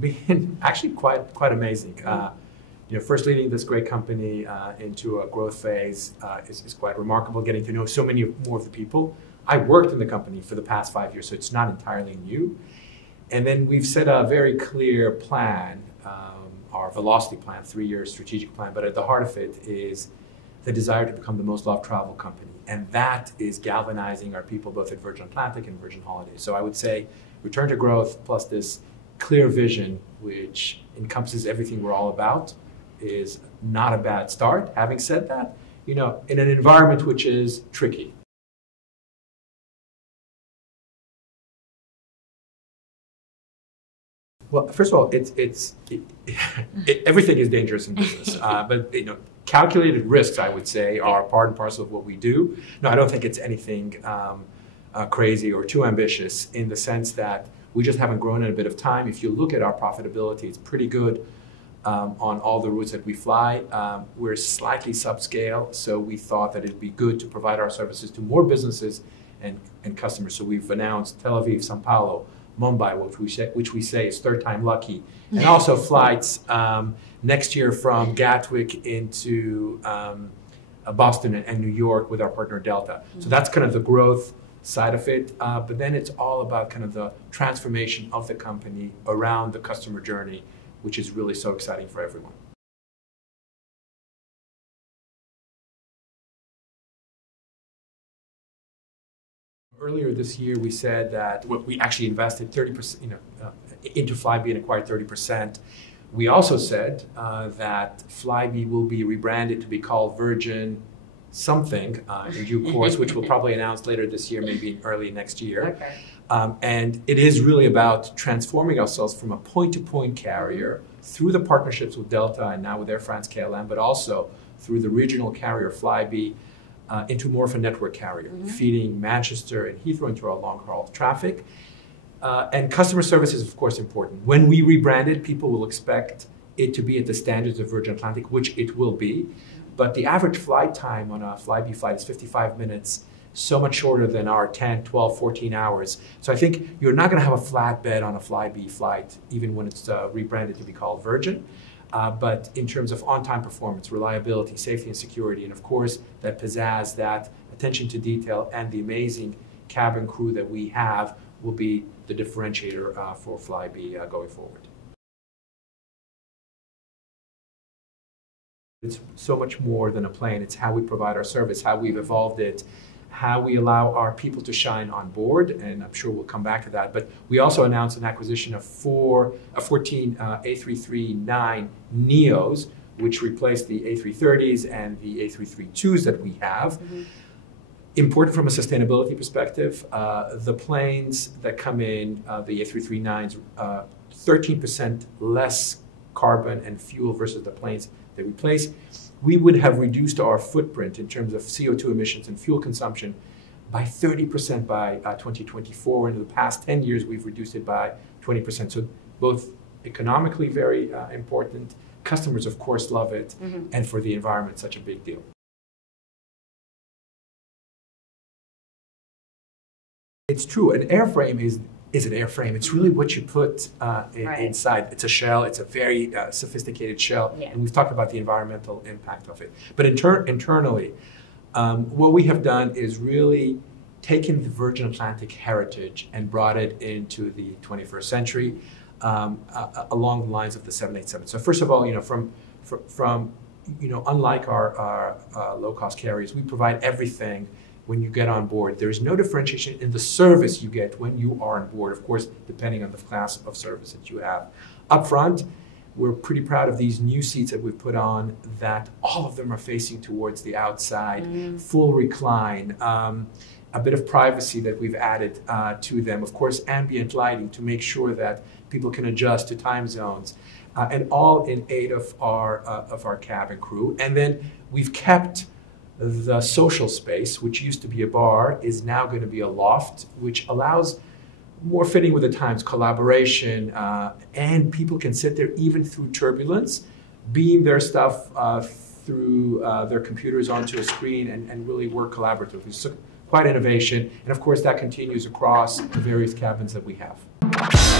been actually quite amazing. First leading this great company into a growth phase is quite remarkable. Getting to know so many more of the people. I worked in the company for the past 5 years, so it's not entirely new. And then we've set a very clear plan, our velocity plan, 3-year strategic plan. But at the heart of it is the desire to become the most loved travel company, and that is galvanizing our people both at Virgin Atlantic and Virgin Holidays. So I would say return to growth plus this clear vision, which encompasses everything we're all about, is not a bad start. Having said that, in an environment which is tricky. Well, first of all, everything is dangerous in business, but calculated risks, I would say, are part and parcel of what we do. No, I don't think it's anything crazy or too ambitious in the sense that we just haven't grown in a bit of time. If you look at our profitability, it's pretty good on all the routes that we fly. We're slightly subscale, so we thought that it'd be good to provide our services to more businesses and customers. So we've announced Tel Aviv, São Paulo, Mumbai, which we say is third time lucky, and also flights next year from Gatwick into Boston and New York with our partner Delta. So that's kind of the growth side of it, but then it's all about kind of the transformation of the company around the customer journey, which is really so exciting for everyone. Earlier this year, we said that we actually invested 30%, into Flybe and acquired 30%. We also said that Flybe will be rebranded to be called Virgin something in due course, which we'll probably announce later this year, maybe early next year. Okay. And it is really about transforming ourselves from a point-to-point carrier through the partnerships with Delta and now with Air France-KLM, but also through the regional carrier Flybe, into more of a network carrier, feeding Manchester and Heathrow into our long-haul traffic. And customer service is, of course, important. When we rebrand it, people will expect it to be at the standards of Virgin Atlantic, which it will be. But the average flight time on a Flybe flight is 55 minutes, so much shorter than our 10, 12, 14 hours. So I think you're not going to have a flatbed on a Flybe flight, even when it's rebranded to be called Virgin. But in terms of on-time performance, reliability, safety and security, and of course that pizzazz, that attention to detail, and the amazing cabin crew that we have will be the differentiator for Flybe going forward. It's so much more than a plane. It's how we provide our service, how we've evolved it, how we allow our people to shine on board, and I'm sure we'll come back to that. But we also announced an acquisition of 14 A330-9 NEOs, which replaced the A330s and the A332s that we have. Important from a sustainability perspective, the planes that come in, the A330-9s, 13% less carbon and fuel versus the planes they replace. We would have reduced our footprint in terms of CO2 emissions and fuel consumption by 30% by 2024. In the past 10 years, we've reduced it by 20%. So both economically very important, customers, of course, love it, and for the environment, such a big deal. It's true, an airframe is an airframe. It's really what you put inside. It's a shell. It's a very sophisticated shell. Yeah. And we've talked about the environmental impact of it. But internally, what we have done is really taken the Virgin Atlantic heritage and brought it into the 21st century along the lines of the 787. So first of all, unlike our low-cost carriers, we provide everything when you get on board. There's no differentiation in the service you get when you are on board, of course, depending on the class of service that you have. Up front, we're pretty proud of these new seats that we've put on, that all of them are facing towards the outside, full recline, a bit of privacy that we've added to them, of course, ambient lighting to make sure that people can adjust to time zones, and all in aid of our cabin crew. And then we've kept the social space, which used to be a bar, is now going to be a loft, which allows more fitting with the times, collaboration, and people can sit there even through turbulence, beam their stuff through their computers onto a screen and really work collaboratively. So quite innovation. And of course, that continues across the various cabins that we have.